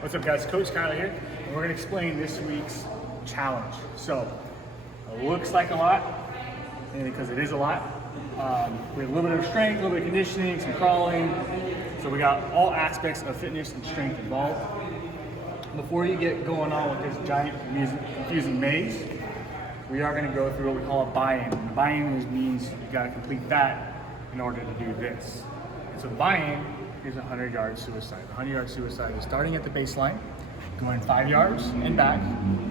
What's up guys, Coach Kyle here, and we're going to explain this week's challenge. So, it looks like a lot, mainly because it is a lot. We have a little bit of strength, a little bit of conditioning, some crawling. So we got all aspects of fitness and strength involved. Before you get going on with this giant confusing maze, we are going to go through what we call a buy-in. And the buy-in means you got to complete that in order to do this. And so the buy-in is a 100-yard suicide. The 100-yard suicide is starting at the baseline, going 5 yards and back,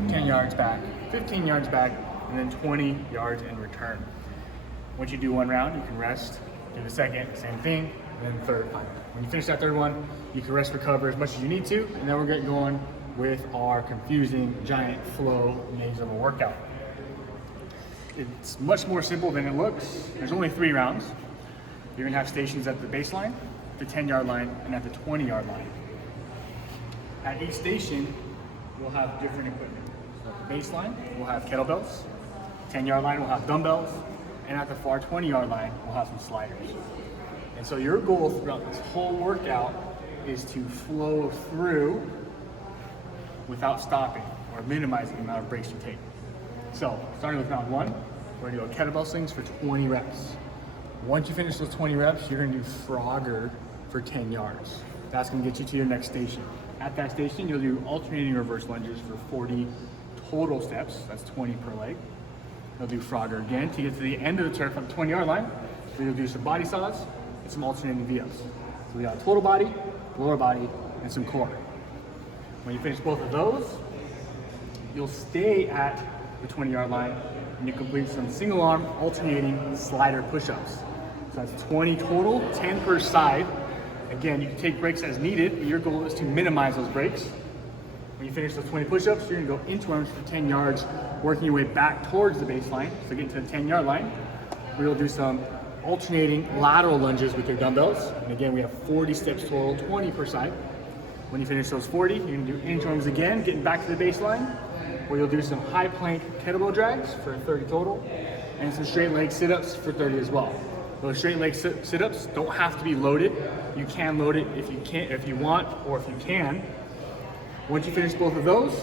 10 yards back, 15 yards back, and then 20 yards in return. Once you do one round, you can rest, do the second, same thing, and then the third final. When you finish that third one, you can rest, recover as much as you need to, and then we're getting going with our confusing giant flow maze of a workout. It's much more simple than it looks. There's only 3 rounds. You're gonna have stations at the baseline, the 10-yard line, and at the 20-yard line. At each station, we'll have different equipment. So at the baseline, we'll have kettlebells. 10-yard line, we'll have dumbbells. And at the far 20-yard line, we'll have some sliders. And so your goal throughout this whole workout is to flow through without stopping or minimizing the amount of breaks you take. So starting with round 1, we're gonna do kettlebell swings for 20 reps. Once you finish those 20 reps, you're gonna do Frogger for 10 yards. That's gonna get you to your next station. At that station, you'll do alternating reverse lunges for 40 total steps. That's 20 per leg. You'll do Frogger again to get to the end of the turf on the 20-yard line. So you'll do some body saws and some alternating V-ups. So we got total body, lower body, and some core. When you finish both of those, you'll stay at the 20-yard line and you complete some single arm alternating slider push-ups. So that's 20 total, 10 per side. Again, you can take breaks as needed, but your goal is to minimize those breaks. When you finish those 20 push-ups, you're gonna go into arms for 10 yards, working your way back towards the baseline. So getting to the 10-yard line, we'll do some alternating lateral lunges with your dumbbells. And again, we have 40 steps total, 20 per side. When you finish those 40, you're gonna do inch arms again, getting back to the baseline, where you'll do some high plank kettlebell drags for 30 total, and some straight leg sit-ups for 30 as well. Those straight leg sit-ups don't have to be loaded. You can load it if you want, or if you can. Once you finish both of those,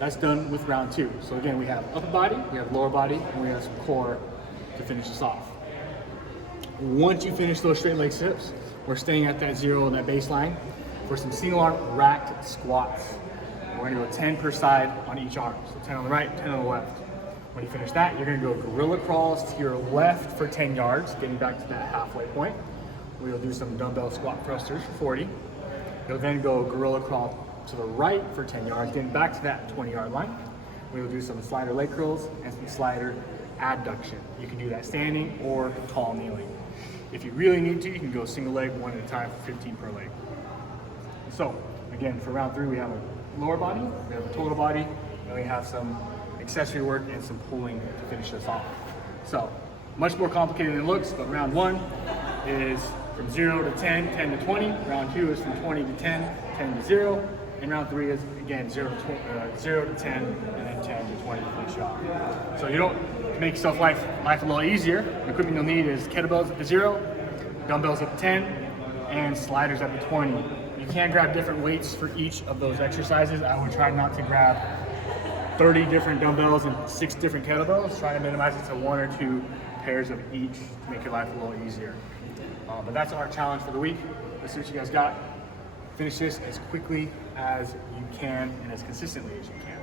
that's done with round 2. So again, we have upper body, we have lower body, and we have some core to finish this off. Once you finish those straight leg sit-ups, we're staying at that 0 and that baseline for some single arm racked squats. We're gonna go 10 per side on each arm. So 10 on the right, 10 on the left. When you finish that, you're gonna go gorilla crawls to your left for 10 yards, getting back to that halfway point. We'll do some dumbbell squat thrusters for 40. You'll then go gorilla crawl to the right for 10 yards, getting back to that 20-yard line. We'll do some slider leg curls and some slider adduction. You can do that standing or tall kneeling. If you really need to, you can go single leg, 1 at a time for 15 per leg. So again, for round 3, we have a lower body, we have a total body, and we have some accessory work and some pulling to finish this off. So much more complicated than it looks, but round 1 is from 0 to 10, 10 to 20. Round 2 is from 20 to 10, 10 to 0. And round 3 is, again, 0 to 10, and then 10 to 20 to finish off. So to make yourself life a little easier, the equipment you'll need is kettlebells at the 0, dumbbells at the 10, and sliders at the 20. You can grab different weights for each of those exercises. I would try not to grab 30 different dumbbells and 6 different kettlebells. Try to minimize it to 1 or 2 pairs of each to make your life a little easier. But that's our challenge for the week. Let's see what you guys got. Finish this as quickly as you can and as consistently as you can.